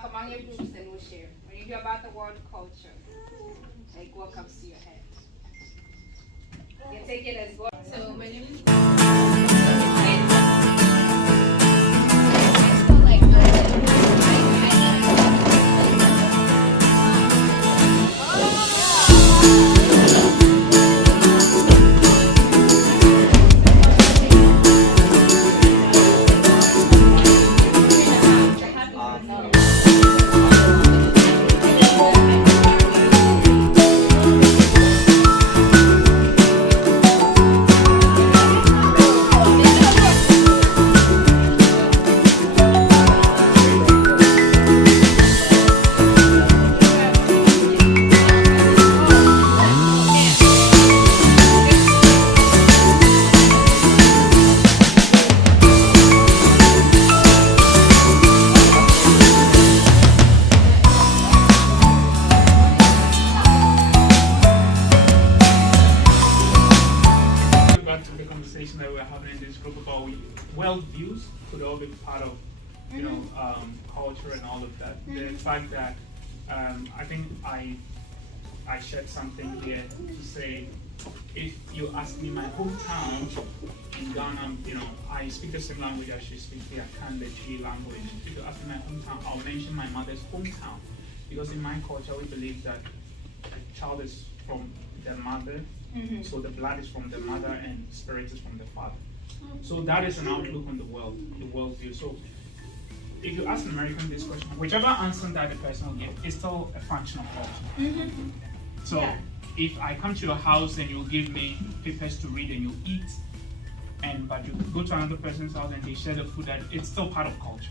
talk among your groups and we'll share. When you hear about the word culture, like what comes to your head? You take it as God. So my name is That we're having in this group about worldviews could all be part of, culture and all of that. The fact that I think I shared something here to say, if you ask me my hometown in Ghana, I speak the same language as you speak the Akan, the G language. If you ask me my hometown, I'll mention my mother's hometown, because in my culture we believe that a child is from their mother. So the blood is from the mother and spirit is from the father. So that is an outlook on the worldview. So if you ask an American this question, whichever answer that the person will give is still a function of culture. So if I come to your house and you give me papers to read and you eat, but you go to another person's house and they share the food, that it's still part of culture.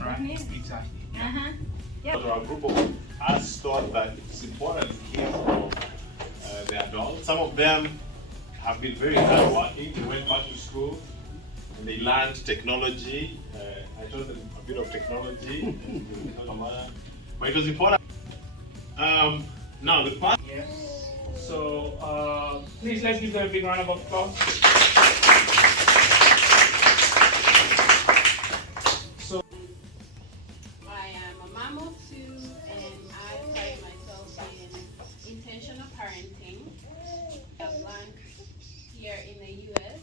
Right? Exactly. Yeah. Our group of us thought that it's important to kids the adults. Some of them have been very hardworking. They went back to school and they learned technology. I taught them a bit of technology, but it was important. Now the part. Yeah. So please let's give them a big round of applause. So I am a mom of two, and I pride myself in intentional parenting. I've learned here in the US.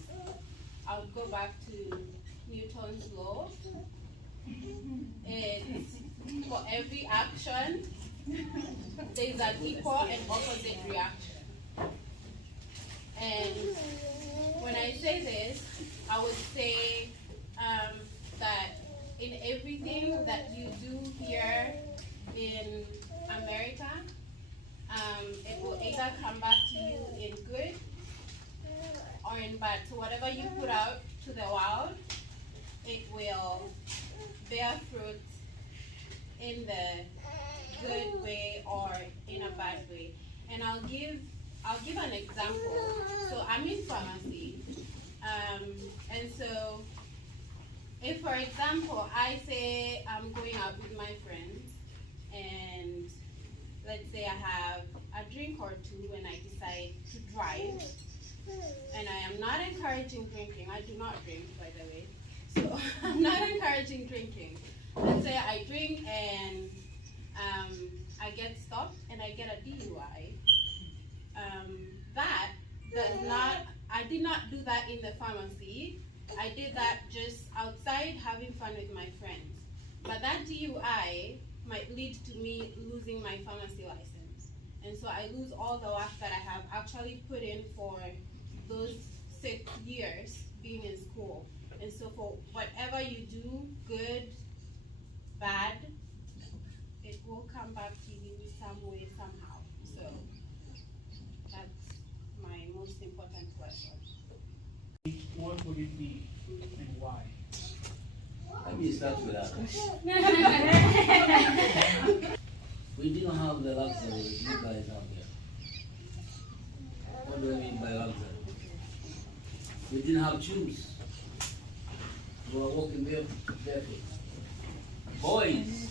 I'll go back to Newton's law. It's for every action, there's an equal and opposite reaction. And when I say this, I would say that in everything that you do here in America, it will either come back to you in good or in bad. So whatever you put out to the world, it will bear fruit in the good way or in a bad way. And I'll give an example. So I'm in pharmacy, and so if, for example, I say I'm going out with my friends, and let's say I have a drink or two and I decide to drive, and I am not encouraging drinking. I do not drink, by the way. So I'm not encouraging drinking. Let's say I drink and I get stopped and I get a DUI. That does not, I did not do that in the pharmacy. I did that just outside having fun with my friends. But that DUI might lead to me losing my pharmacy license. And so I lose all the work that I have actually put in for those 6 years being in school. And so for whatever you do, good, bad, it will come back to you some way, somehow. So that's my most important question. what would it be and why? Let me start with that. We didn't have the luxury that you guys have here. What do I mean by luxury? We didn't have shoes. We were walking barefoot. Boys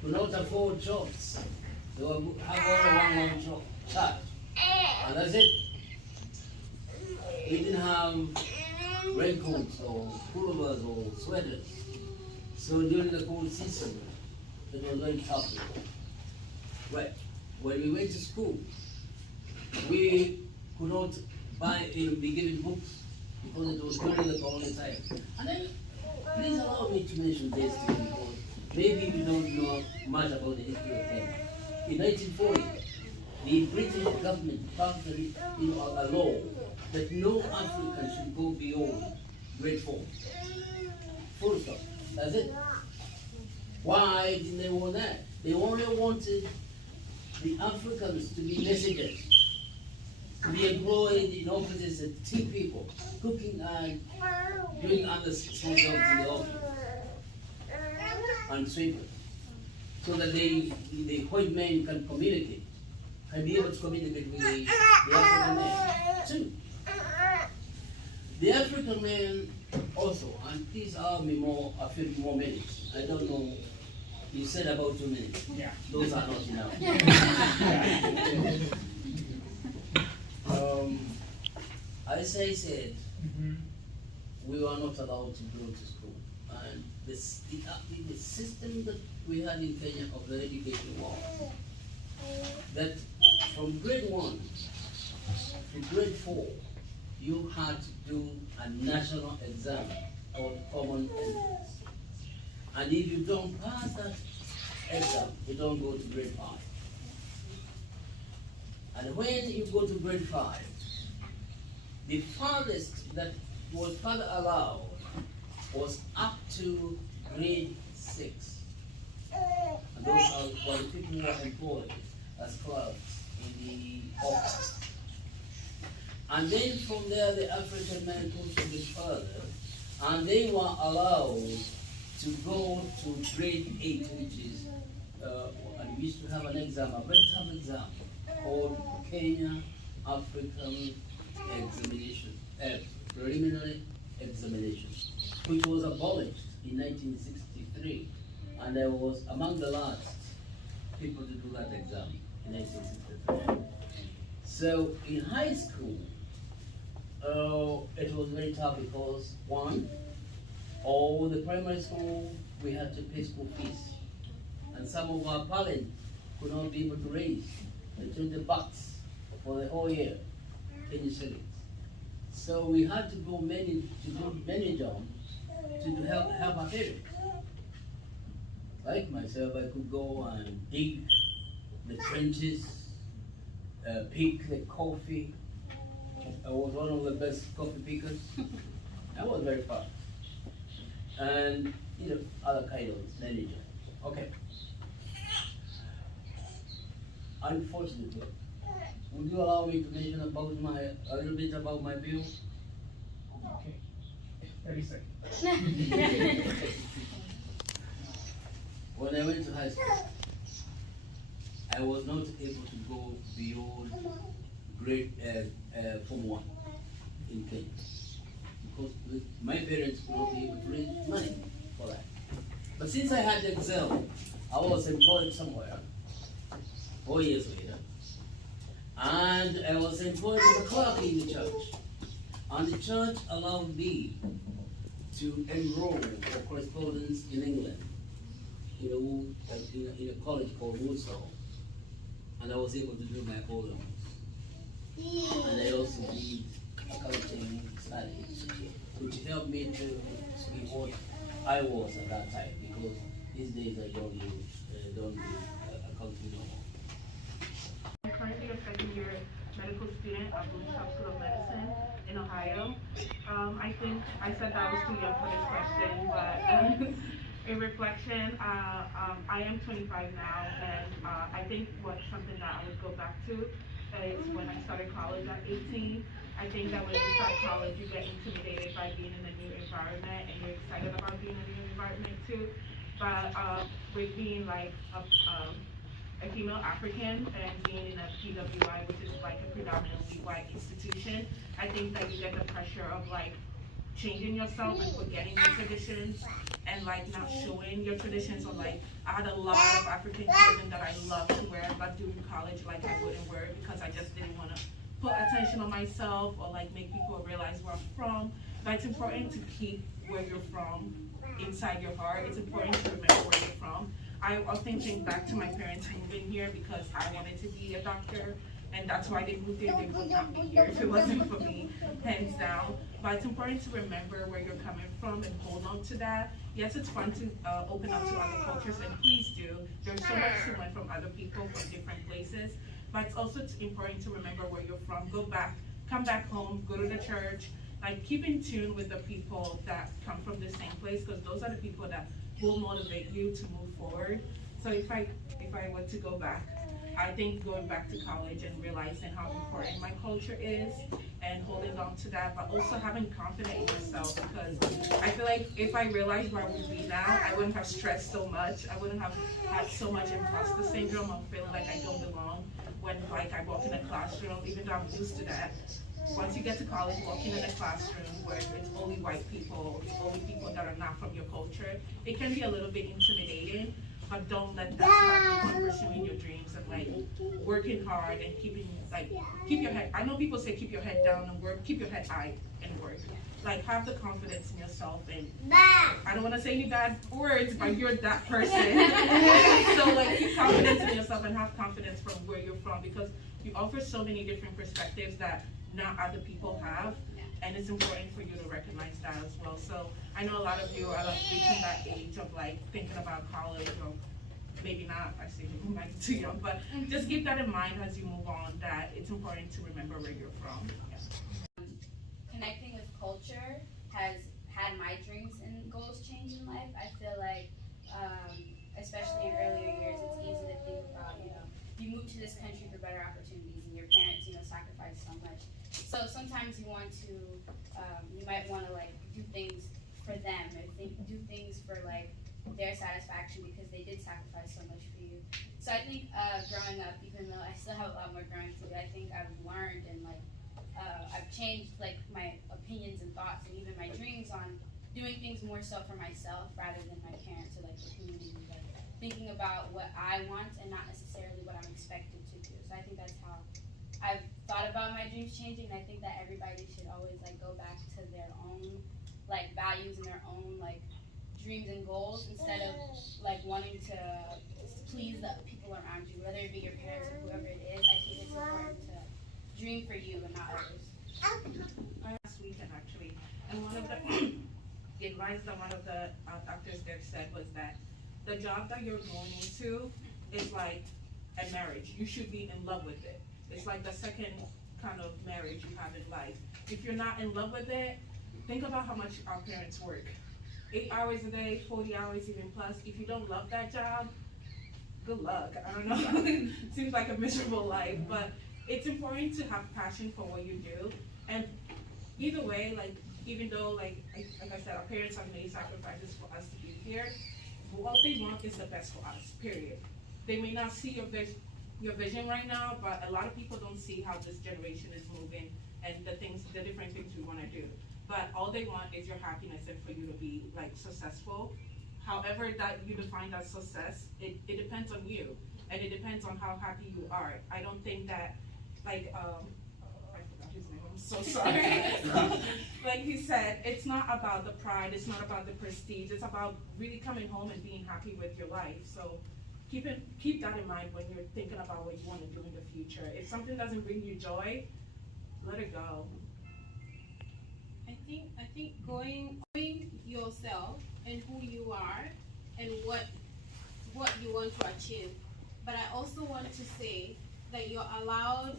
could not afford shorts. They were have only one shirt. And that's it. We didn't have raincoats or pullovers or sweaters. So during the cold season, it was very tough. Well, when we went to school, we could not be given books because it was during the colonial time. And then, please allow me to mention this to you because maybe you don't know much about the history of Kenya. In 1940, the British government passed a law that no African should go beyond grade 4. Full stop. That's it. Why didn't they want that? They only wanted the Africans to be messengers, to be employed in offices as tea people, cooking and doing other small jobs in the office, and sweepers, so that the white men can communicate, can be able to communicate with the African men. Two, the African men also, and please allow me a few more minutes. I don't know, you said about 2 minutes. Yeah. Those are not enough. As I said, we were not allowed to go to school. And the system that we had in Kenya of the education was that from grade 1 to grade 4, you had to do a national exam called common entrance. And if you don't pass that exam, you don't go to grade 5. And when you go to grade 5, the farthest that was further allowed was up to grade 6. And those were the people who were employed as clerks in the office. And then from there, the African men pushed a bit further, and they were allowed to go to grade 8, which is, and we used to have an exam, a very tough exam, called Kenya African Examination, Preliminary Examination, which was abolished in 1963, and I was among the last people to do that exam in 1963. So in high school, it was very tough because one, all the primary school, we had to pay school fees. And some of our parents could not be able to raise the $20 for the whole year, Kenya shillings. So we had to do many jobs to help our parents. Like myself, I could go and dig the trenches, pick the coffee. I was one of the best coffee pickers. I was very fast. And other kind of many jobs. Okay. Unfortunately, would you allow me to mention a little bit about my bill? Okay. 30 seconds. When I went to high school, I was not able to go beyond grade Form 1 in Kenya because my parents would not be able to raise money for that. But since I had excelled, I was employed somewhere 4 years later, and I was employed as a clerk in the church. And the church allowed me to enroll for correspondence in England, in a college called Woodstock. And I was able to do my O-levels. And I also did accounting studies, which helped me to be what I was at that time, because these days I don't do accounting no more. I'm currently a second-year medical student at Woodstock School of Medicine in Ohio. I think I said that I was too young for this question, but in reflection, I am 25 now, and I think something that I would go back to is when I started college at 18. I think that when you start college, you get intimidated by being in a new environment, and you're excited about being in a new environment too. But with being like a female African and being in a PWI, which is like a predominantly white institution, I think that you get the pressure of like changing yourself and forgetting your traditions and like not showing your traditions. So like I had a lot of African clothing that I loved to wear, but during college like I wouldn't wear it because I just didn't want to put attention on myself or like make people realize where I'm from. But it's important to keep where you're from inside your heart. It's important to remember where you're from. I often think back to my parents moving here because I wanted to be a doctor, and that's why they moved here. They would not be here if it wasn't for me, hands down. But it's important to remember where you're coming from and hold on to that. Yes, it's fun to open up to other cultures, and please do. There's so much to learn from other people from different places. But it's also important to remember where you're from. Go back, come back home, go to the church. Like, keep in tune with the people that come from the same place, because those are the people that will motivate you to move forward. So if I were to go back, I think going back to college and realizing how important my culture is and holding on to that, but also having confidence in yourself, because I feel like if I realized where I would be now, I wouldn't have stressed so much. I wouldn't have had so much imposter syndrome of feeling like I don't belong when, like, I walk in a classroom, even though I'm used to that. Once you get to college, walking in a classroom where it's only white people, it's only people that are not from your culture, it can be a little bit intimidating, but don't let that stop you from pursuing your dreams and, like, working hard and keep your head, I know people say keep your head down and work, keep your head high and work. Like, have the confidence in yourself, and I don't want to say any bad words, but you're that person. So, like, keep confidence in yourself and have confidence from where you're from, because you offer so many different perspectives that not other people have, and it's important for you to recognize that as well. So I know a lot of you are, like, reaching that age of, like, thinking about college, or maybe not, I say you might be too young, but just keep that in mind as you move on, that it's important to remember where you're from. Connecting with culture has had my dreams and goals change in life. I feel like, especially in earlier years, it's easy to think about, you move to this country for better opportunities, and your parents, sacrifice so much. So sometimes you want to, you might want to, like, do things for them, or do things for, like, their satisfaction, because they did sacrifice so much for you. So I think growing up, even though I still have a lot more growing to do, I think I've learned and, like, I've changed, like, my opinions and thoughts and even my dreams on doing things more so for myself rather than my parents or, like, the community. Like, thinking about what I want and not necessarily what I'm expected to do. So I think that's how I've thought about my dreams changing, and I think that everybody should always, like, go back to their own, like, values and their own, like, dreams and goals, instead of, like, wanting to please the people around you, whether it be your parents or whoever it is. I think it's important to dream for you and not others. Last weekend, actually, and one of the advice that one of the doctors there said was that the job that you're going into is like a marriage. You should be in love with it. It's like the second kind of marriage you have in life. If you're not in love with it, think about how much our parents work. 8 hours a day, 40 hours even plus. If you don't love that job, good luck. I don't know. It seems like a miserable life, but it's important to have passion for what you do. And either way, like, even though, like I said, our parents have made sacrifices for us to be here, what they want is the best for us, period. They may not see your vision right now, but a lot of people don't see how this generation is moving and the different things we want to do. But all they want is your happiness and for you to be, like, successful. However that you define that success, it depends on you, and it depends on how happy you are. I don't think that, like, I forgot his name, I'm so sorry. Like he said, it's not about the pride, it's not about the prestige, it's about really coming home and being happy with your life. So keep that in mind when you're thinking about what you want to do in the future. If something doesn't bring you joy, let it go. I think knowing yourself and who you are and what you want to achieve. But I also want to say that you're allowed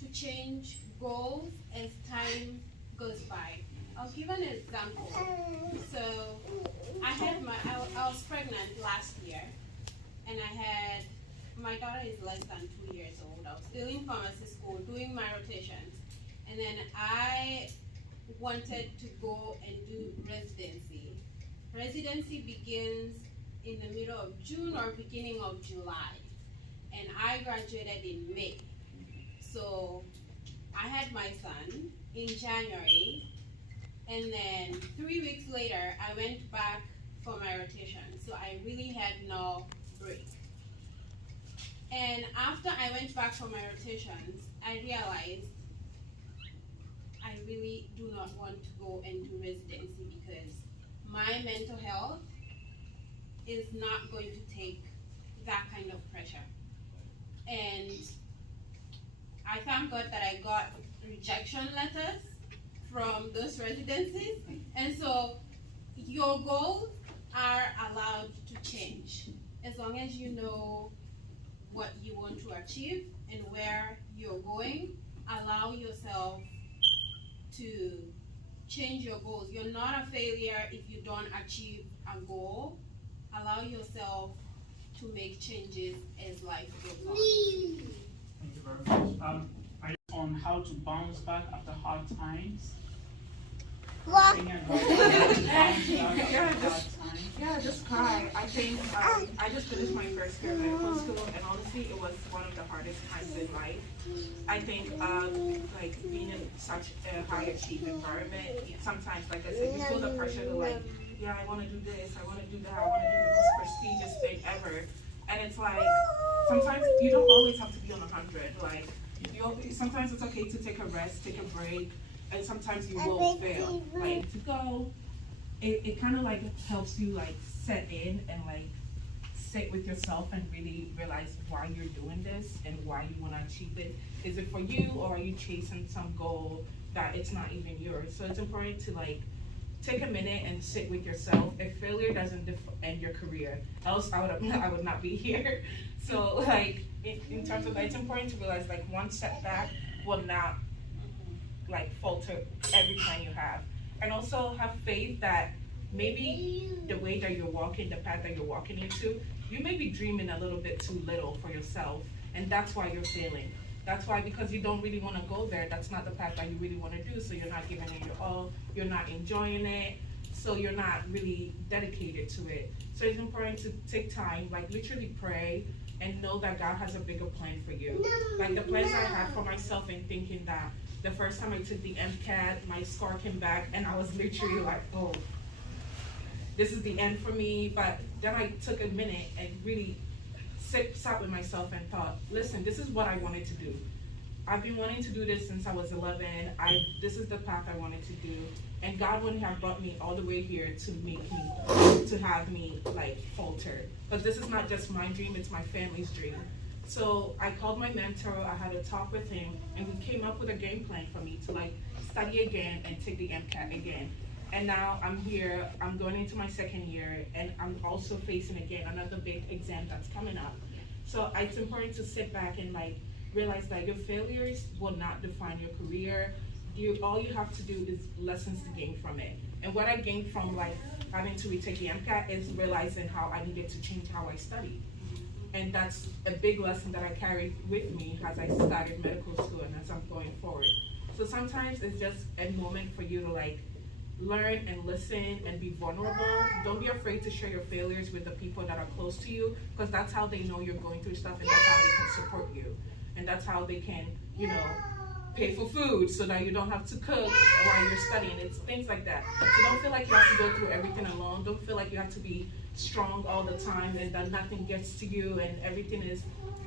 to change goals as time goes by. I'll give an example. So I was pregnant last year, and my daughter is less than 2 years old. I was still in pharmacy school doing my rotations, and then I wanted to go and do residency. Residency begins in the middle of June or beginning of July, and I graduated in May. So I had my son in January, and then 3 weeks later I went back for my rotation. So I really had no break. And after I went back for my rotations, I realized I really do not want to go and do residency because my mental health is not going to take that kind of pressure. And I thank God that I got rejection letters from those residencies. And so your goals are allowed to change as long as you know what you want to achieve and where you're going. Allow yourself to change your goals. You're not a failure if you don't achieve a goal. Allow yourself to make changes as life goes on. Thank you very much. On how to bounce back after hard times. Any advice on how to bounce back after hard times? Yeah, just cry. I think I just finished my first year of medical school, and honestly, it was one of the hardest times in life. I think like being in such a high achieving environment, sometimes, like I said, you feel the pressure to like, yeah, I want to do this, I want to do that, I want to do the most prestigious thing ever. And it's like, sometimes you don't always have to be on 100. Like, sometimes it's okay to take a rest, take a break, and sometimes you will fail. Like, to go, it kind of like helps you like set in and like sit with yourself and really realize why you're doing this and why you want to achieve it. Is it for you, or are you chasing some goal that it's not even yours? So it's important to like take a minute and sit with yourself. If failure doesn't end your career, else I would not be here. So like in terms of that, it's important to realize like one setback will not like falter every plan you have. And also have faith that maybe the way that you're walking, the path that you're walking into, you may be dreaming a little bit too little for yourself, and that's why you're failing. That's why, because you don't really want to go there, that's not the path that you really want to do, so you're not giving it your all, you're not enjoying it, so you're not really dedicated to it. So it's important to take time, like literally pray, and know that God has a bigger plan for you. Like the plans I had for myself, and thinking that the first time I took the MCAT, my scar came back, and I was literally like, oh, this is the end for me. But then I took a minute and really sat with myself and thought, listen, this is what I wanted to do. I've been wanting to do this since I was 11. This is the path I wanted to do. And God wouldn't have brought me all the way here to have me like falter. But this is not just my dream, it's my family's dream. So I called my mentor, I had a talk with him, and we came up with a game plan for me to like study again and take the MCAT again. And now I'm here, I'm going into my second year, and I'm also facing again another big exam that's coming up. So it's important to sit back and like realize that your failures will not define your career. All you have to do is lessons to gain from it. And what I gained from like having to retake the MCAT is realizing how I needed to change how I study. And that's a big lesson that I carried with me as I started medical school and as I'm going forward. So sometimes it's just a moment for you to like learn and listen and be vulnerable. Don't be afraid to share your failures with the people that are close to you, because that's how they know you're going through stuff, and that's how they can support you. And that's how they can, you know, pay for food so that you don't have to cook while you're studying. It's things like that. So don't feel like you have to go through everything alone. Don't feel like you have to be strong all the time and that nothing gets to you and everything is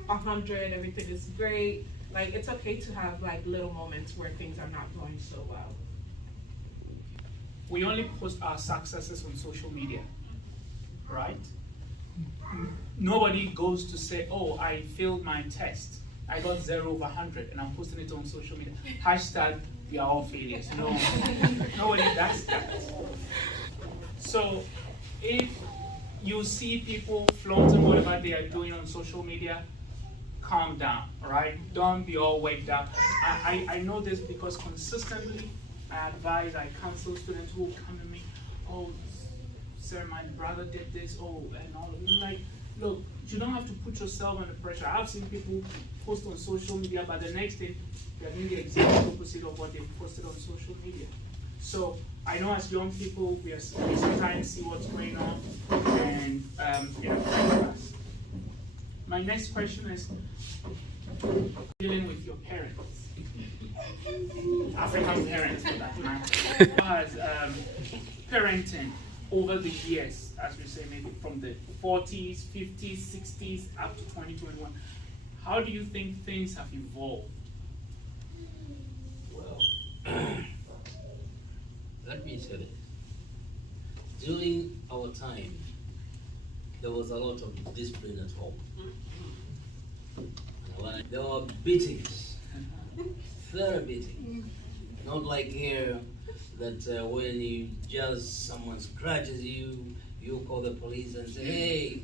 100, everything is great. Like, it's okay to have like little moments where things are not going so well. We only post our successes on social media, right? Nobody goes to say, oh, I failed my test. I got 0/100 and I'm posting it on social media. Hashtag, we are all failures. No, nobody does that. So if you see people flaunting whatever they are doing on social media, calm down, all right? Don't be all waked up. I know this because consistently I advise, I counsel students who come to me, oh, sir, my brother did this, oh, and all of them. Like, look, you don't have to put yourself under pressure. I've seen people post on social media, but the next day they're doing the exact opposite of what they posted on social media. So I know as young people, we sometimes see what's going on, and it affects us. My next question is dealing with your parents. African parents, for that matter. As parenting over the years, as we say, maybe from the 40s, 50s, 60s, up to 2021, how do you think things have evolved? Well, let me say this. During our time, there was a lot of discipline at home. There were beatings, thorough beatings. Not like here, that when you just someone scratches you, you call the police and say, hey.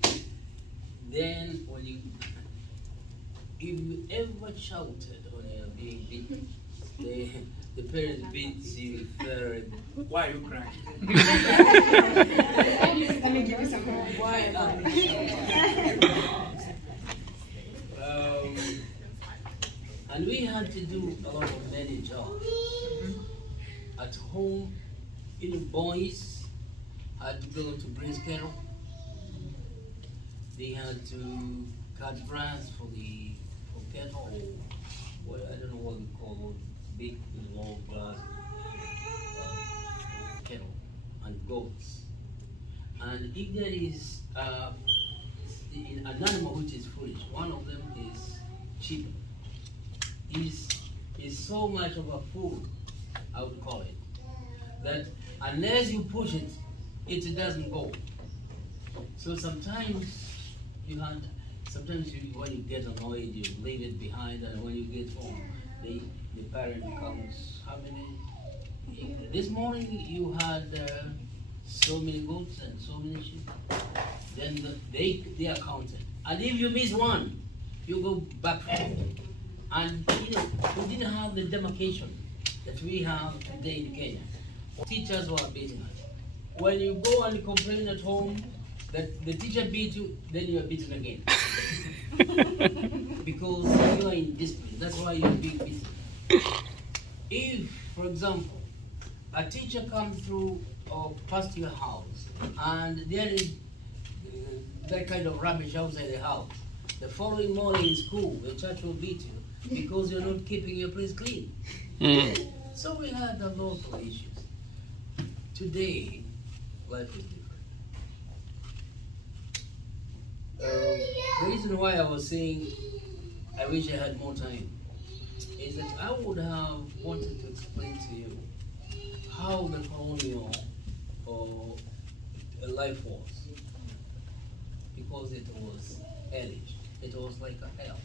Then when if you ever shouted when you are being beaten, the parents beats you thoroughly. Why are you crying? Let me give you some more. And we had to do a lot of many jobs. At home, boys had to go to braise cattle. They had to cut grass for cattle. Well, I don't know what we call those big long grass cattle and goats. And if there is an animal which is foolish, one of them is sheep. Is so much of a fool, I would call it, that unless you push it, it doesn't go. So sometimes when you get annoyed, you leave it behind, and when you get home, the parent comes, how many? This morning you had so many goats and so many sheep. Then they are counted, and if you miss one, you go back home. And we didn't have the demarcation that we have today in Kenya. Teachers were beating us. When you go and complain at home that the teacher beat you, then you are beaten again. Because you are in discipline. That's why you are being beaten. If, for example, a teacher comes through or past your house and there is that kind of rubbish outside the house, the following morning in school, the church will beat you because you're not keeping your place clean. So we had a lot of issues. Today, life is different. The reason why I was saying I wish I had more time is that I would have wanted to explain to you how the colonial life was, because it was hellish. It was like a hell.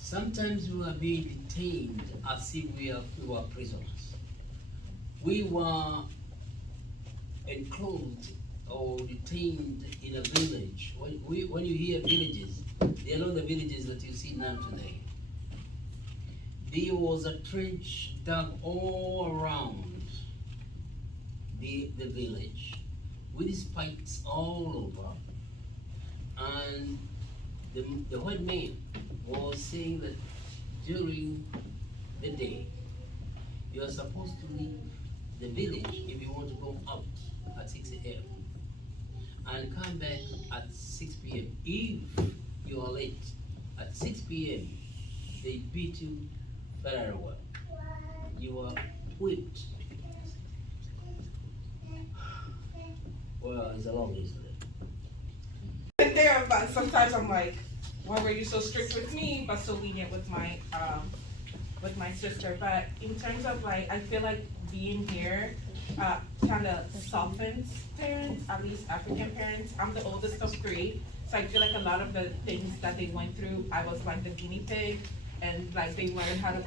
Sometimes we were being detained as if we were prisoners. We were enclosed or detained in a village. When you hear villages, they are not the villages that you see now today. There was a trench dug all around the village with spikes all over, and the white man was saying that during the day you are supposed to leave the village if you want to go out at 6 a.m. and come back at 6 p.m. If you are late at 6 p.m., they beat you very well. You are whipped. Well, it's a long history. There, but sometimes I'm like, why were you so strict with me, but so lenient with my sister? But in terms of like, I feel like being here kind of softens parents, at least African parents. I'm the oldest of 3, so I feel like a lot of the things that they went through, I was like the guinea pig, and like they learned how to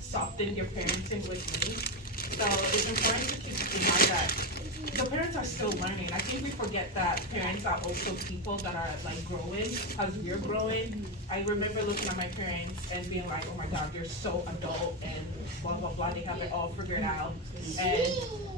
soften your parenting with me. So it's important to keep in mind that the parents are still learning. I think we forget that parents are also people that are like growing as we're growing. I remember looking at my parents and being like, oh my God, they're so adult and blah, blah, blah. They have it all figured out and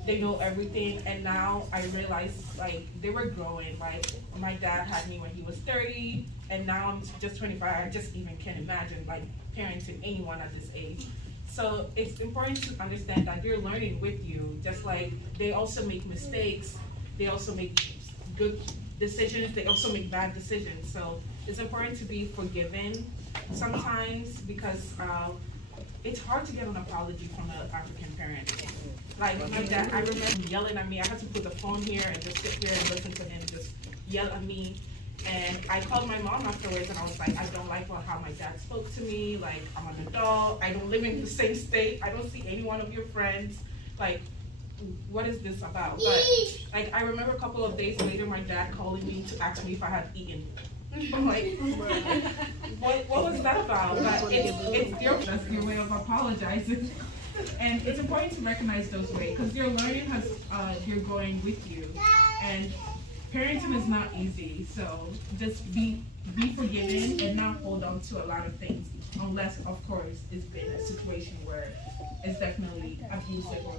they know everything. And now I realize like they were growing. Like my dad had me when he was 30 and now I'm just 25. I just even can't imagine like parenting anyone at this age. So it's important to understand that they're learning with you, just like they also make mistakes, they also make good decisions, they also make bad decisions. So it's important to be forgiving sometimes because it's hard to get an apology from an African parent. Like my dad, I remember yelling at me. I had to put the phone here and just sit here and listen to him just yell at me. And I called my mom afterwards and I was like, I don't like how my dad spoke to me. Like, I'm an adult. I don't live in the same state. I don't see any one of your friends. Like, what is this about? But like, I remember a couple of days later, my dad calling me to ask me if I had eaten. I'm like, what was that about? But that's your way of apologizing. And it's important to recognize those ways, because your learning has, you're going with you. And parenting is not easy, so just be forgiving and not hold on to a lot of things, unless, of course, it's been a situation where it's definitely abusive or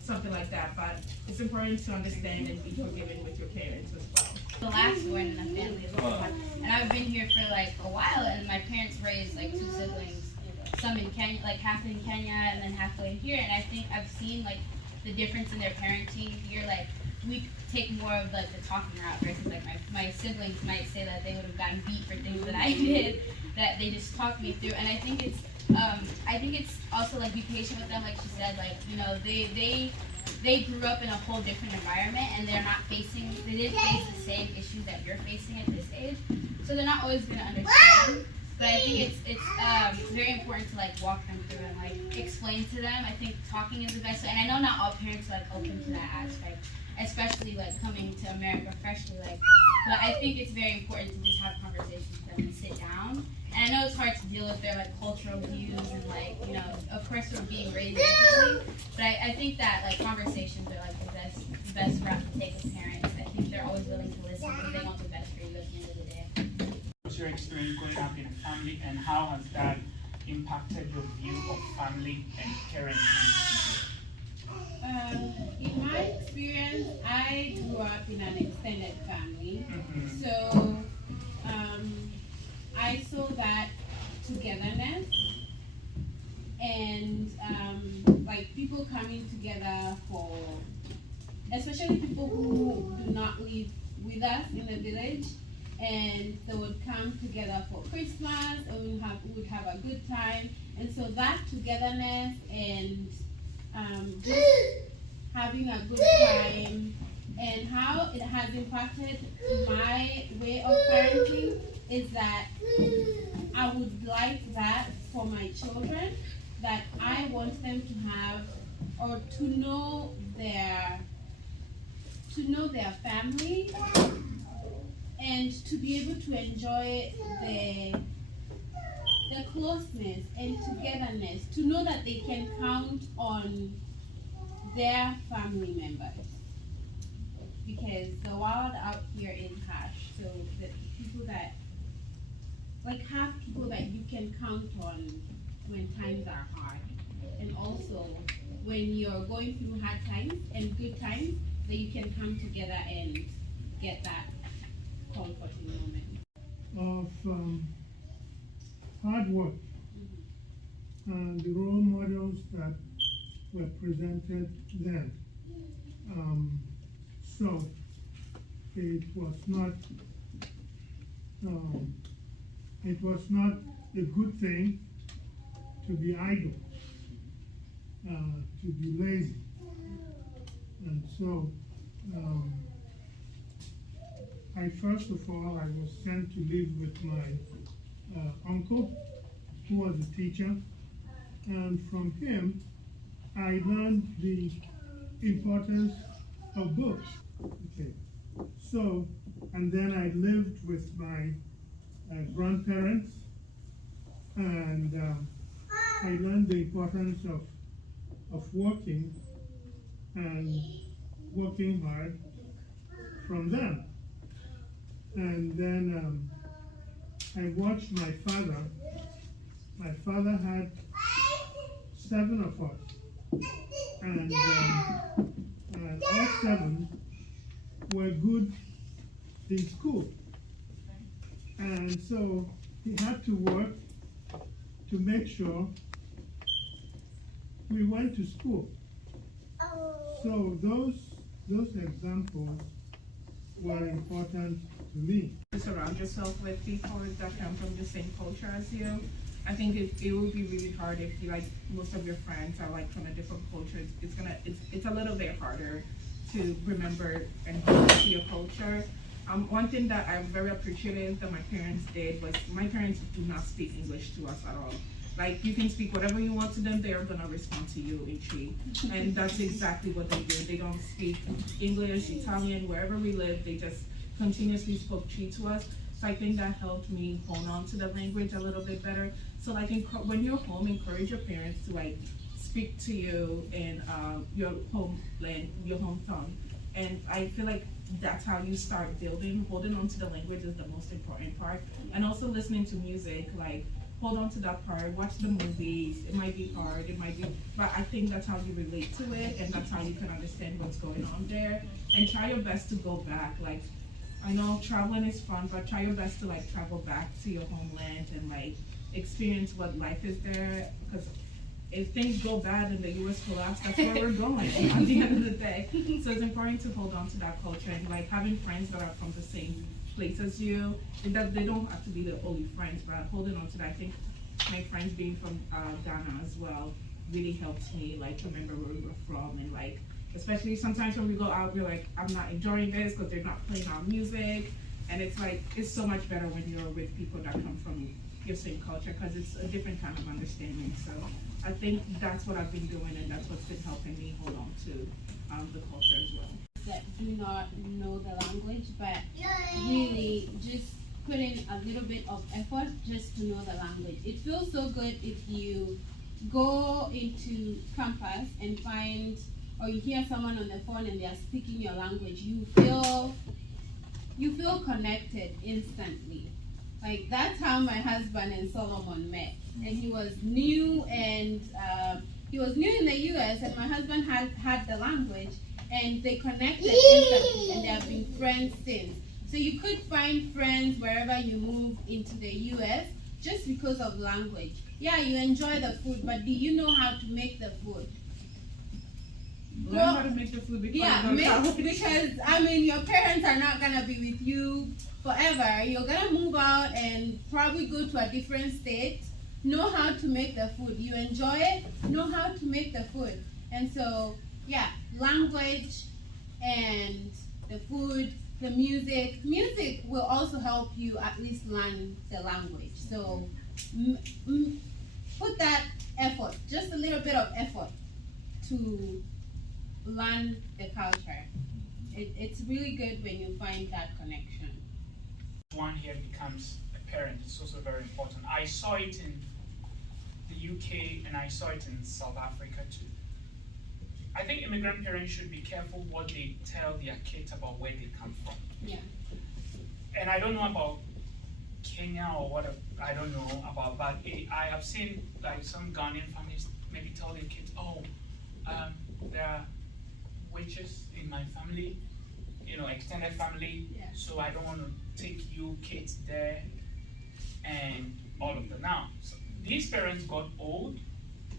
something like that. But it's important to understand and be forgiving with your parents as well. The last born in the family as well. And I've been here for like a while, and my parents raised like 2 siblings, some in Kenya, like half in Kenya and then halfway here. And I think I've seen like the difference in their parenting here. Like we take more of like the talking route versus like my siblings might say that they would have gotten beat for things that I did, that they just talked me through. And I think it's also like be patient with them, like she said, like, you know, they grew up in a whole different environment, and they didn't face the same issues that you're facing at this age, so they're not always gonna understand. But I think it's very important to like walk them through and like explain to them. I think talking is the best way, and I know not all parents are like open to that aspect, especially like coming to America freshly, like, but I think it's very important to just have conversations with them and sit down. And I know it's hard to deal with their like cultural views and like, you know, of course we're being raised differently, but I think that like conversations are like the best route to take with parents. I think they're always willing to listen because they want the best for you at the end of the day. What's your experience growing up in a family, and how has that impacted your view of family and parenting? In my experience, I grew up in an extended family, Mm-hmm. so I saw that togetherness and like people coming together for, especially people who do not live with us in the village, and they would come together for Christmas, and we would have a good time. And so that togetherness and just having a good time, and how it has impacted my way of parenting is that I would like that for my children, that I want them to have or to know their family, and to be able to enjoy the closeness and togetherness, to know that they can count on their family members, because the world out here is harsh. So the people that like have people that you can count on when times are hard, and also when you're going through hard times and good times, that you can come together and get that comforting moment. Of hard work and the role models that were presented then. So it was not a good thing to be idle, to be lazy. And so I first of all, I was sent to live with my uncle, who was a teacher, and from him I learned the importance of books. Okay, so, and then I lived with my grandparents, and I learned the importance of working and working hard from them. And then I watched my father. My father had 7 of us, and all 7 were good in school. And so he had to work to make sure we went to school. So those examples were important to me. Surround yourself with people that come from the same culture as you. I think it will be really hard if you, like, most of your friends are like from a different culture. It's a little bit harder to remember and hold to your culture. One thing that I'm very appreciative that my parents did was, my parents do not speak English to us at all. Like, you can speak whatever you want to them, they are gonna respond to you in Chi. And that's exactly what they do. They don't speak English, Italian, wherever we live, they just continuously spoke Chi to us. So I think that helped me hold on to the language a little bit better. So like, when you're home, encourage your parents to like speak to you in your homeland, your home tongue. And I feel like that's how you start building. Holding on to the language is the most important part. And also listening to music, like, hold on to that part, watch the movies. It might be hard, but I think that's how you relate to it, and that's how you can understand what's going on there. And try your best to go back. Like, I know traveling is fun, but try your best to like travel back to your homeland and like experience what life is there. Because if things go bad and the U.S. collapse, that's where we're going at the end of the day. So it's important to hold on to that culture and like having friends that are from the same place as you, and that they don't have to be the only friends, but holding on to that. I think my friends being from Ghana as well really helped me like remember where we were from, and like especially sometimes when we go out, we're like, I'm not enjoying this because they're not playing our music, and it's like it's so much better when you're with people that come from your same culture because it's a different kind of understanding. So I think that's what I've been doing, and that's what's been helping me hold on to the culture as well. That do not know the language, but really just put in a little bit of effort just to know the language. It feels so good if you go into campus and find, or you hear someone on the phone and they are speaking your language. You feel connected instantly. Like, that's how my husband and Solomon met. And he was new, and he was new in the U.S. and my husband had the language. And they connected instantly, and they have been friends since. So you could find friends wherever you move into the U.S. just because of language. Yeah, you enjoy the food, but do you know how to make the food? Learn how to make the food before you go to college. Because I mean, your parents are not gonna be with you forever. You're gonna move out and probably go to a different state. Know how to make the food. You enjoy it. Know how to make the food, and so. Yeah, language and the food, the music. Music will also help you at least learn the language. So put that effort, just a little bit of effort to learn the culture. It's really good when you find that connection. One here becomes a parent. It's also very important. I saw it in the UK and I saw it in South Africa too. I think immigrant parents should be careful what they tell their kids about where they come from. Yeah. And I don't know about Kenya or what, I don't know about, but I have seen like some Ghanaian families maybe tell their kids, oh, there are witches in my family, extended family, so I don't want to take you kids there and all of that. Now, so these parents got old,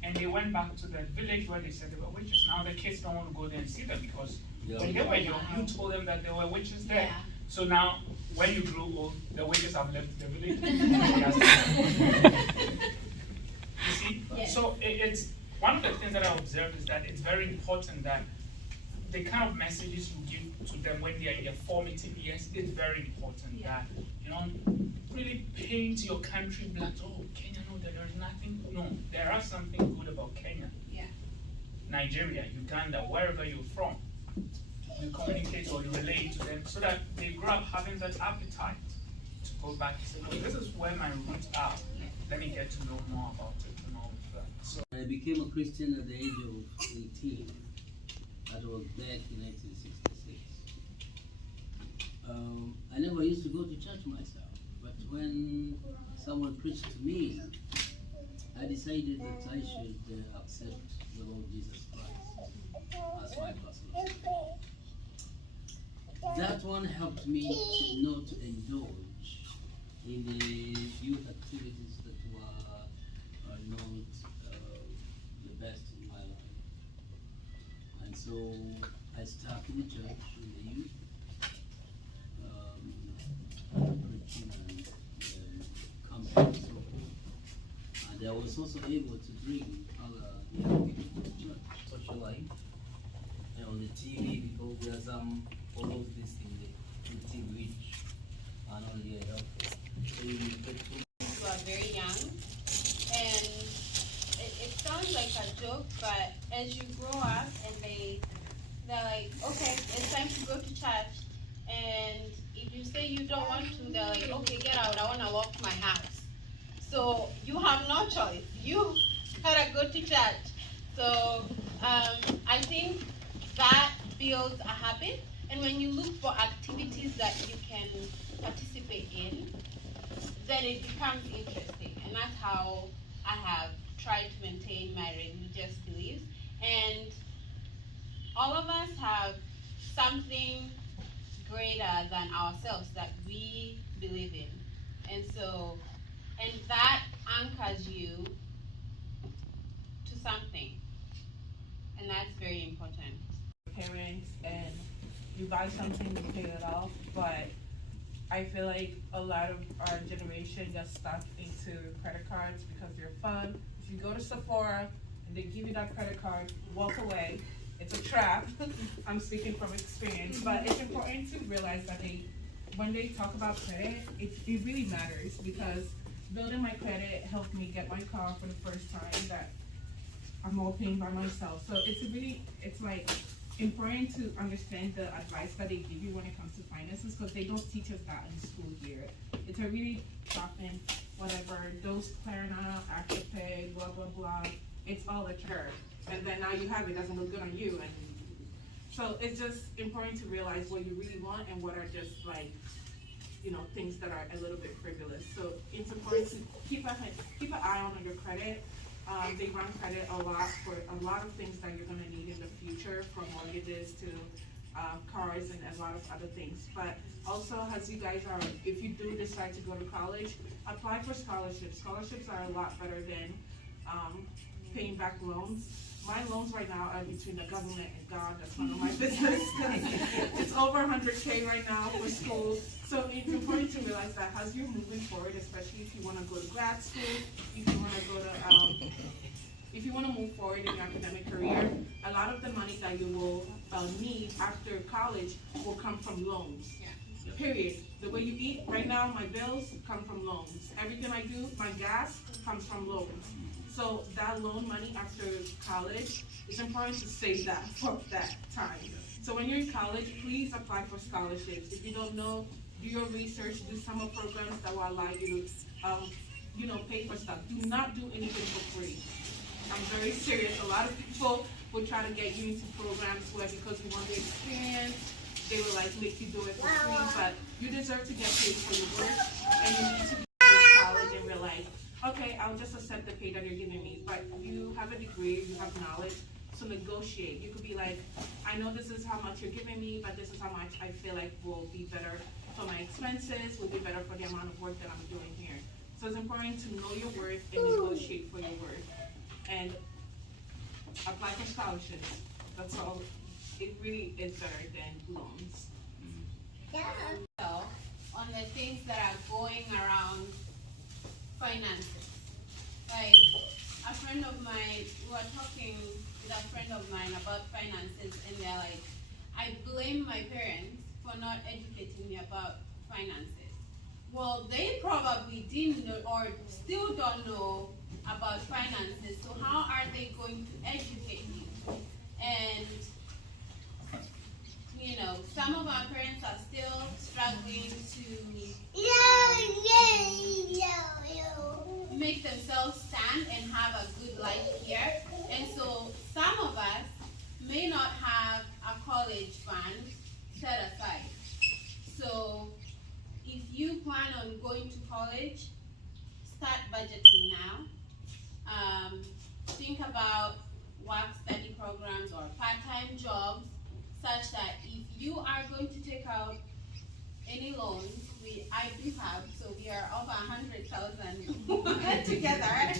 and they went back to the village where they said they were witches. Now the kids don't want to go there and see them because when they were young, you told them that there were witches there. Yeah. So now, when you grow old, the witches have left the village. You see? Yes. So it's one of the things that I observed is that it's very important that the kind of messages you give to them when they are in their formative years is very important. That really paint your country black. Oh, Kenya, no, there is nothing. No, there are something good about Kenya. Yeah. Nigeria, Uganda, wherever you're from. You communicate or you relate to them so that they grow up having that appetite to go back and say, well, this is where my roots are. Let me get to know more about it and all of that. So I became a Christian at the age of 18. That was back in 1966. I never used to go to church myself, but when someone preached to me, I decided that I should accept the Lord Jesus Christ as my personal Savior. That one helped me to know to indulge in the youth activities that were not the best in my life. And so I started the church in the youth, preaching and camping and so forth. And I was also able to bring other young people to the church, social life, and on the TV, because there are some follows this in the TV which are not really helpful. So you get to You are very young, and as you grow up and they're like, okay, it's time to go to church, and if you say you don't want to, they're like, okay, get out, I want to walk to my house. So you have no choice. You gotta go to church. So I think that builds a habit, and when you look for activities that you can participate in, then it becomes interesting, and that's how I have tried to maintain my religious beliefs. And all of us have something greater than ourselves that we believe in, and that anchors you to something, and that's very important. Parents and you buy something, you pay it off, but I feel like a lot of our generation gets stuck into credit cards because they're fun. If you go to Sephora and they give you that credit card, walk away. It's a trap. I'm speaking from experience, but it's important to realize that when they talk about credit, it really matters, because building my credit helped me get my car for the first time that I'm all paying by myself. So it's like important to understand the advice that they give you when it comes to finances, because they don't teach us that in school here. It's a really shopping, whatever, those Clarinana, Afterpay, blah, blah, blah. It's all a church. And then now you have it, doesn't look good on you. And so it's just important to realize what you really want and what are just like, things that are a little bit frivolous. So it's important to keep an eye on your credit. They run credit a lot for a lot of things that you're gonna need in the future, from mortgages to cars and a lot of other things. But also, as you guys if you do decide to go to college, apply for scholarships. Scholarships are a lot better than paying back loans. My loans right now are between the government and God. That's none of my business. It's over 100K right now for school. So it's important to realize that as you're moving forward, especially if you want to go to grad school, if you want to go to, if you want to move forward in your academic career, a lot of the money that you will need after college will come from loans. Yeah. Period. The way you eat right now, my bills come from loans. Everything I do, my gas comes from loans. So that loan money after college, it's important to save that for that time. So when you're in college, please apply for scholarships. If you don't know, do your research, do summer programs that will allow you to, pay for stuff. Do not do anything for free. I'm very serious. A lot of people will try to get you into programs where, because you want the experience, they will make you do it for free. But you deserve to get paid for your work, and you need to be in college and realize, okay, I'll just accept the pay that you're giving me. But you have a degree, you have knowledge, so negotiate. You could be like, I know this is how much you're giving me, but this is how much I feel like will be better for my expenses, will be better for the amount of work that I'm doing here. So it's important to know your worth and negotiate for your worth. And apply for scholarships. That's all. It really is better than loans. So, on the things that are going around finances. Like, a friend of mine, we were talking with a friend of mine about finances, and they're like, I blame my parents for not educating me about finances. Well, they probably didn't know or still don't know about finances, so how are they going to educate you? And some of our parents are still struggling to make themselves stand and have a good life here. And so some of us may not have a college fund set aside. So if you plan on going to college, start budgeting now. Think about work-study programs or part-time jobs, such that if you are going to take out any loans, I do have, so we are over 100,000 together.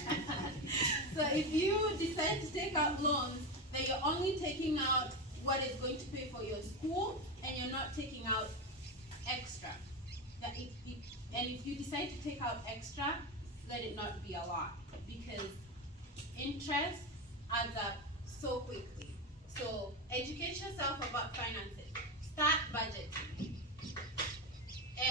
So if you decide to take out loans, then you're only taking out what is going to pay for your school, and you're not taking out extra. And if you decide to take out extra, let it not be a lot, because interest adds up so quickly. So educate yourself about finances. Start budgeting.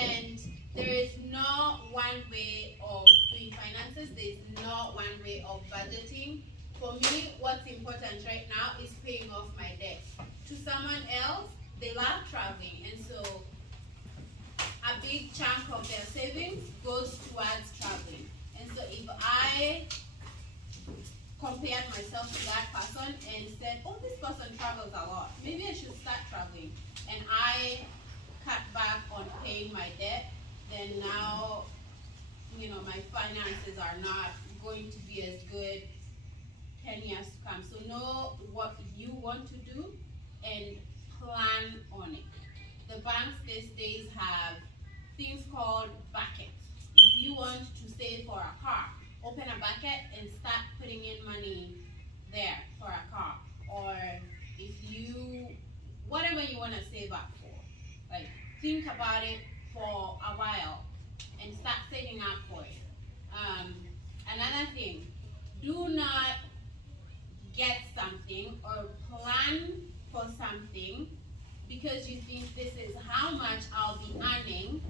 And there is no one way of doing finances. There is no one way of budgeting. For me, what's important right now is paying off my debt. To someone else, they love traveling, and so a big chunk of their savings goes towards traveling. And so if I compared myself to that person and said, oh, this person travels a lot, maybe I should start traveling, and I cut back on paying my debt, then now, my finances are not going to be as good 10 years to come. So know what you want to do and plan on it. The banks these days have things called buckets. If you want to save for a car, open a bucket and start putting in money there for a car. Or if you, whatever you want to save up for, like think about it for a while and start saving up for it. Another thing, do not get something or plan for something because you think this is how much I'll be earning,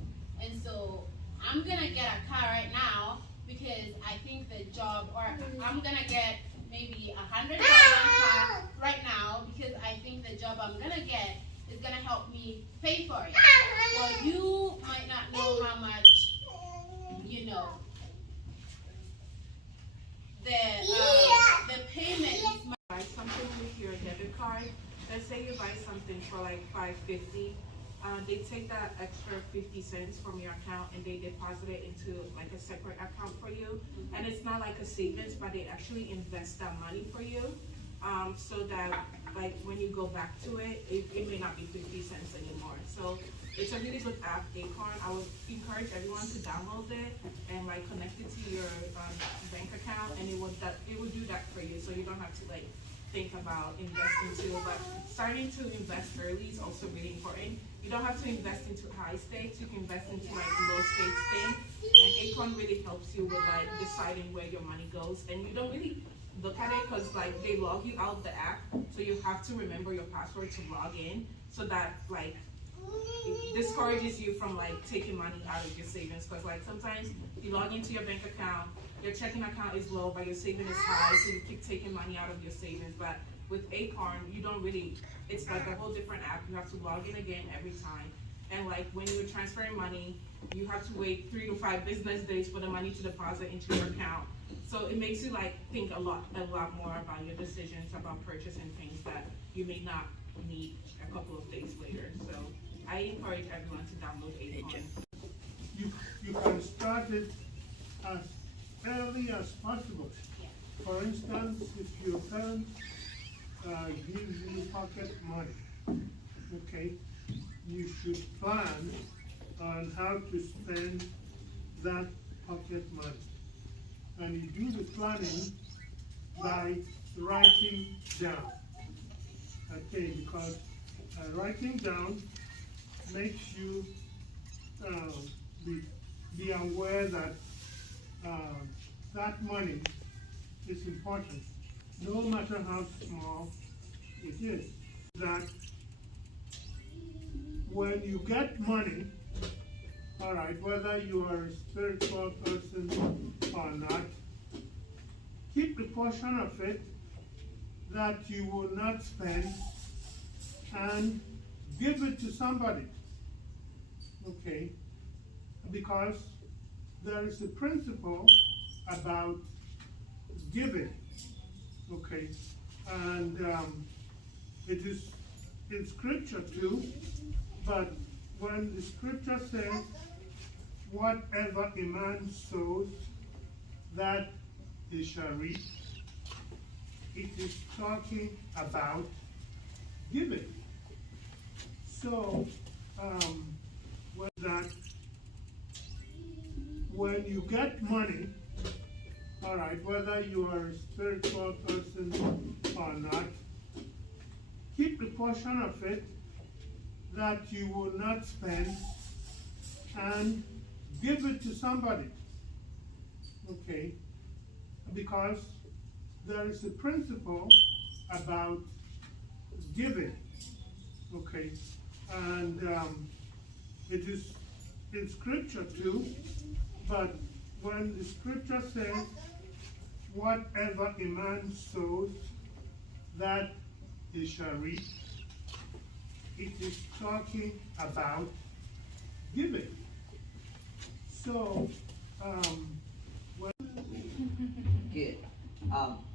and so I'm gonna get a car right now because I think the job, or I'm gonna get maybe $100,000 car right now because I think the job I'm gonna get is gonna help me pay for it. Well, you might not know how much, the payments. Buy something with your debit card. Let's say you buy something for like $5.50. They take that extra 50 cents from your account and they deposit it into like a separate account for you. And it's not like a savings, but they actually invest that money for you. So that like when you go back to it, it may not be 50 cents anymore. So it's a really good app, Acorn. I would encourage everyone to download it and like connect it to your bank account, and it would do that for you. So you don't have to like think about investing too. But starting to invest early is also really important. You don't have to invest into high stakes. You can invest into like low stakes thing. And Acorn really helps you with like deciding where your money goes. And you don't really look at it because like they log you out of the app, so you have to remember your password to log in, so that like it discourages you from like taking money out of your savings. Because like sometimes you log into your bank account, your checking account is low, but your savings is high, so you keep taking money out of your savings. But with Acorn, you don't really, it's like a whole different app. You have to log in again every time. And like when you're transferring money, you have to wait 3 to 5 business days for the money to deposit into your account. So it makes you like think a lot more about your decisions about purchasing things that you may not need a couple of days later. So I encourage everyone to download Acorn. You can start it as early as possible. For instance, if your parents gives you pocket money, okay, you should plan on how to spend that pocket money. And you do the planning by writing down, okay, because writing down makes you be aware that that money is important, no matter how small it is. That when you get money, all right, whether you are a spiritual person or not, keep the portion of it that you will not spend and give it to somebody, okay? Because there is a principle about giving, okay? And it is in scripture too, but when the scripture says, whatever a man sows, that he shall reap, it is talking about giving. So, when you get money, all right, whether you are a spiritual person or not, keep the portion of it that you will not spend and give it to somebody, okay? Because there is a principle about giving, okay? And it is in scripture too, but when the scripture says, whatever a man sows, that he shall reap. It is talking about giving. So, Good.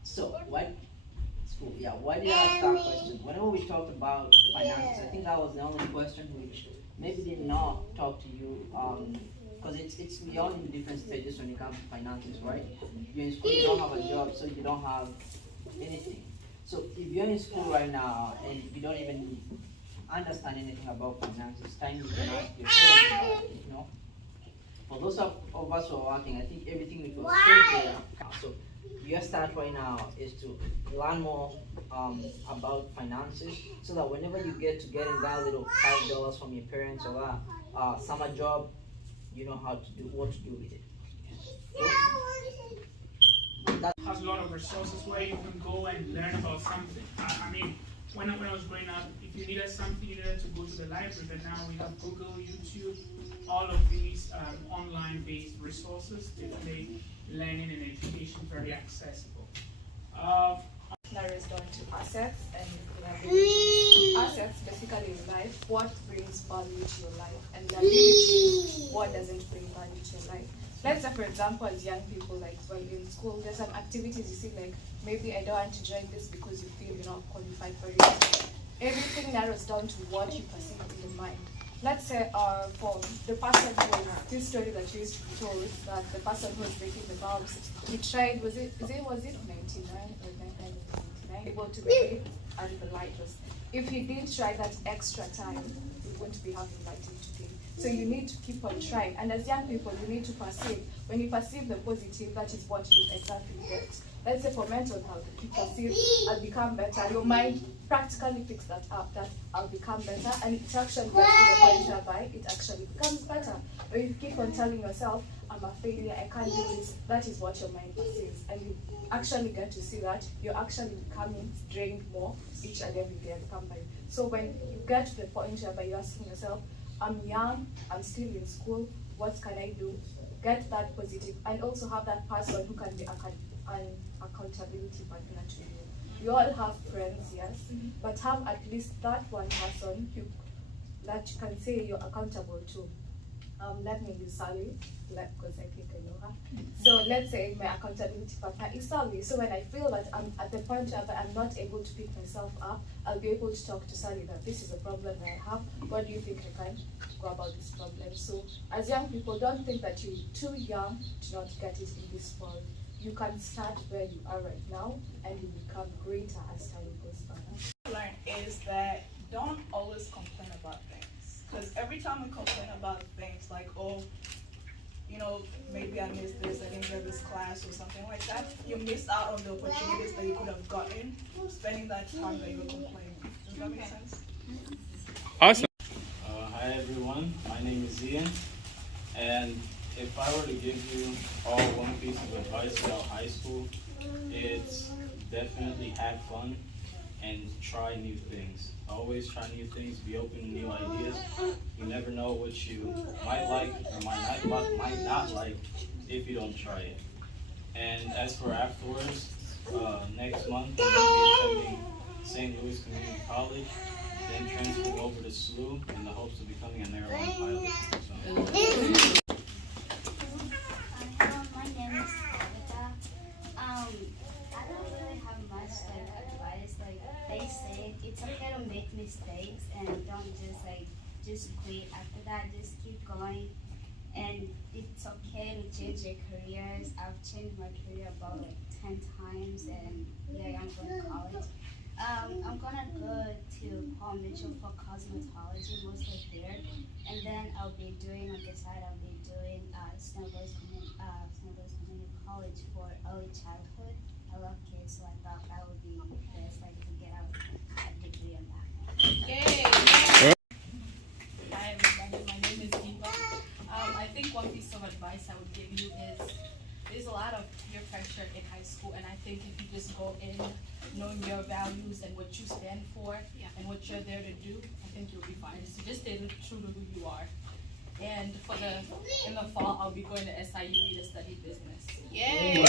So why did I ask that question? Whenever we talked about finances, I think that was the only question which maybe did not talk to you, because it's we all in different stages when it comes to finances, right? You're in school, you don't have a job, so you don't have anything. So if you're in school right now and you don't even understand anything about finances, it's time you can ask your parents about it, you know? For those of us who are working, I think everything which was said there. So your start right now is to learn more about finances, so that whenever you get to getting that little $5 from your parents or that summer job, you know how to do what to do with it. That has a lot of resources where you can go and learn about something. I mean, when I was growing up, if you needed something, you needed to go to the library, but now we have Google, YouTube, all of these online-based resources that make learning and education very accessible. Narrows down to assets and liabilities. Assets, basically in life, what brings value to your life, and liabilities, what doesn't bring value to your life. Let's say, for example, as young people, like while you're in school, there's some activities you see, like maybe I don't want to join this because you feel you're not qualified for it. Everything narrows down to what you perceive in the mind. Let's say for the person who was this story that you used to be told, that the person who was breaking the bulbs, he tried, was it 99 or 99, able to break it, and the light was. If he didn't try that extra time, he wouldn't be having lighting today. So you need to keep on trying. And as young people, you need to perceive. When you perceive the positive, that is what you exactly get. Let's say for mental health, if you perceive I'll become better, your mind practically picks that up, that I'll become better, and it actually gets to the point whereby it actually becomes better. But if you keep on telling yourself, I'm a failure, I can't do this, that is what your mind perceives. And you actually get to see that you're actually becoming drained more each and every day as come by. So when you get to the point whereby you're asking yourself, I'm young, I'm still in school, what can I do? Get that positive, and also have that person who can be an accountability partner to you. We all have friends, yes, but have at least that one person that you can say you're accountable to. Let me use Sally, because I think I know her. So let's say my accountability partner is Sally. So when I feel that I'm at the point where I'm not able to pick myself up, I'll be able to talk to Sally that this is a problem that I have. What do you think I can go about this problem? So as young people, don't think that you're too young to not get it in this world. You can start where you are right now, and you become greater as time goes by. Learn is that don't always complain about things. Because every time we complain about things like, oh, you know, maybe I missed this, I didn't get this class or something like that, you missed out on the opportunities that you could have gotten spending that time that you were complaining. Does that make sense? Awesome. Hi everyone, my name is Ian, and if I were to give you all one piece of advice about high school, it's definitely have fun and try new things. Always try new things, be open to new ideas. You never know what you might like or might not like if you don't try it. And as for afterwards, next month I'm going to be attending St. Louis Community College, then transferring over to SLU in the hopes of becoming an airline pilot. So. My name is Tabitha. I don't really have much advice. They say it's okay to make mistakes and don't just quit after that. Just keep going, and it's okay to change your careers. I've changed my career about 10 times, and yeah, I'm going to college. I'm gonna go to Paul Mitchell for cosmetology, mostly there, and then I'll be doing on the side. I'll be doing Snowboards Community College for early childhood. I love kids, so I thought that would be the best I could get out a degree on that. Yay! Hi everybody, my name is Eva. I think one piece of advice I would give you is there's a lot of peer pressure in high school, and I think if you just go in knowing your values and what you stand for and what you're there to do, I think you'll be fine. So just stay true to who you are. And in the fall, I'll be going to SIUE to study business. Yay!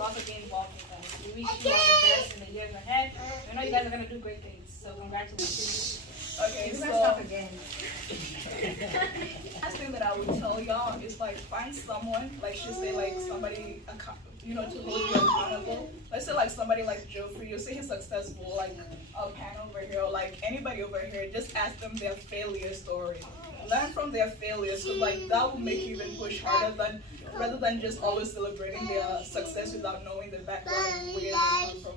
to also be involved in things. We wish you all the best in the years ahead. We know you guys are going to do great things, so congratulations. Okay, You're so gonna stop again. last thing that I would tell y'all is like find someone, like should say like somebody, you know, to hold you accountable. Let's say like somebody like Geoffrey, you say he's successful, like Pan over here, or like anybody over here, just ask them their failure story. Learn from their failures, so like that will make you even push harder rather than just always celebrating their success without knowing the background of where they come from.